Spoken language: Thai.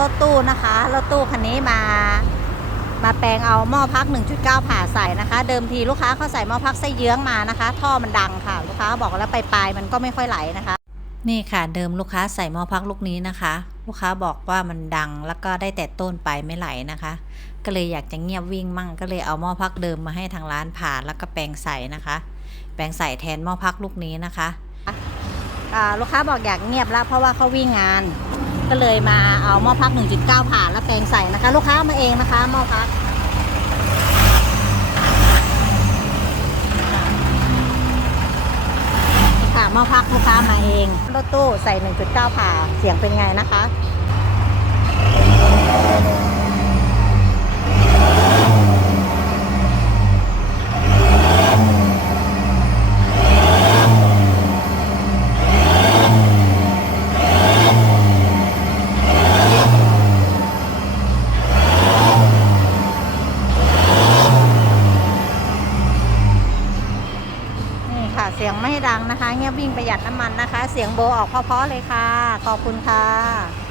รถตู้นะคะ รถตู้คันนี้มา มาแปลงเอาหม้อพัก 1.9 ผ่าใส่นะคะ เดิมทีลูกค้าเขาใส่หม้อพักไส้เยื้องมานะคะ ท่อมันดังค่ะ ลูกค้าบอกแล้วปลายๆมันก็ไม่ค่อยไหลนะคะ นี่ค่ะเดิมลูกค้าใส่หม้อพักลูกนี้นะคะ ลูกค้าบอกว่ามันดังแล้วก็ได้แต่ต้นไปไม่ไหลนะคะ ก็เลยอยากจะเงียบวิ่งมั่ง ก็เลยเอาหม้อพักเดิมมาให้ทางร้านผ่าแล้วก็แปลงใส่นะคะ แปลงใส่แทนหม้อพักลูกนี้นะคะลูกค้าบอกอยากเงียบแล้วเพราะว่าเขาวิ่งงาน ก็เลยมาเอาหม้อพัก 1.9 ผ่าแล้วแปลงใส่นะคะ ลูกค้ามาเองนะคะหม้อพักค่ะหม้อพักลูกค้ามาเองรถตู้ใส่ 1.9 ผ่าเสียงเป็นไงนะคะ นี่ ค่ะ เสียงไม่ดังนะคะ เงียบวิ่งประหยัดน้ำมันนะคะ เสียงโบออกเพราะๆเลยค่ะ ขอบคุณค่ะ